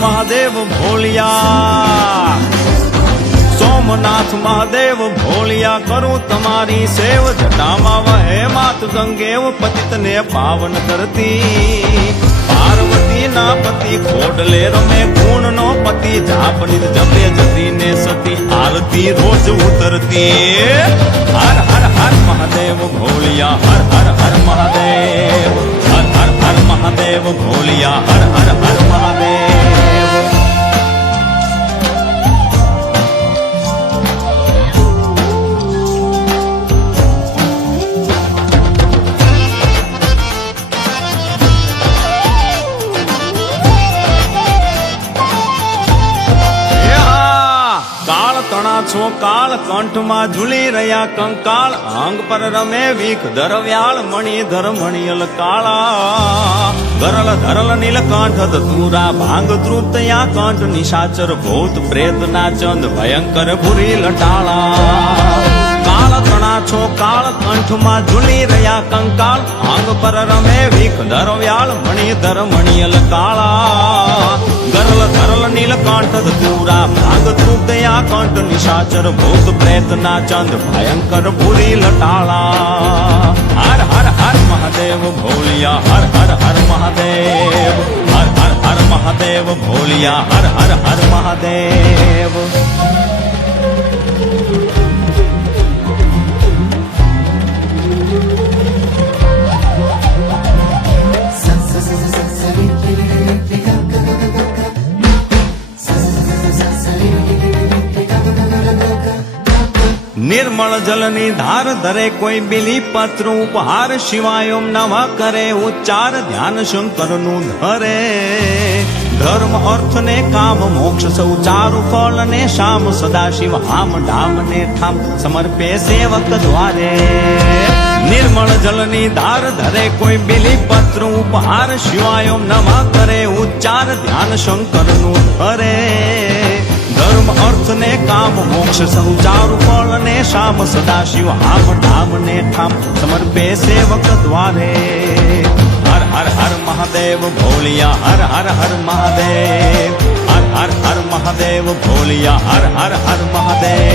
મહાદેવ ભોલિયા, સોમનાથ મહાદેવ ભોલિયા, કરું તમારી સેવ, જટામાં વહે માત ગંગેવ, પતિતને પાવન કરતી, પાર્વતી ના પતિ ખોડલે રમે, ગુણ નો પતિ જાપનિત જપે, જતી ને સતી આરતી રોજ ઉતરતી. હર હર હર મહાદેવ ભોલિયા, હર હર હર મહાદેવ, હર હર હર મહાદેવ ભોલિયા, હર હર હર મહાદેવ. છો કાળ કંઠમાં ઝૂલી રહ્યા કંકાળ, અંગ પર રમે વીખ ધરવ્યાળ, મણિધર મણિયલ કાળા, ગરલ ધરલ નીલકંઠ ધતુરા, ભાંગ તૃપ્તયા કંઠ, નિશાચર ભૂત પ્રેત ના ચંદ, ભયંકર ભૂરી લટાળા. કાળ તણા છો કાળ કંઠમાં ઝૂલી રહ્યા કંકાળ, અંગ પર રમે વીખ ધરવ્યાળ, મણિધર મણિયલ કાળા, ગરલ ધરલ નીલકંઠ ધતુરા, ભાંગ તૃપ્તયા કંઠ, નિશાચર ભૂત પ્રેત ના ચંદ, ભયંકર ભૂરી લટાળા. હર હર હર મહાદેવ ભોલિયા, હર હર હર મહાદેવ, હર હર હર મહાદેવ ભોલિયા, હર હર હર મહાદેવ. નિર્મળ જલની ધાર ધરે કોઈ બિલી પત્ર ઉપહાર, શિવાય ઓમ નમઃ કરે ઉચ્ચાર, ધ્યાન શંકરનું ધરે, ધર્મ અર્થ ને કામ મોક્ષ સૌ ચારુ ફળ ને શામ, સદાશિવ હામ ડામ ને ઠામ, સમર્પે સેવક દ્વારે. નિર્મળ જલની ધાર ધરે કોઈ બિલી પત્ર ઉપહાર, શિવાય ઓમ નમઃ કરે ઉચ્ચાર, ધ્યાન શંકરનું ધરે, ધર્મ અર્થ ને કામ મોક્ષ સૌ ચારુ ફળ ને શામ, સદાશિવ હામ ધામ ને ઠામ, સમર્પે સેવક દ્વારે. હર હર હર મહાદેવ ભોલિયા, હર હર હર મહાદેવ, હર હર હર મહાદેવ ભોલિયા, હર હર હર મહાદેવ.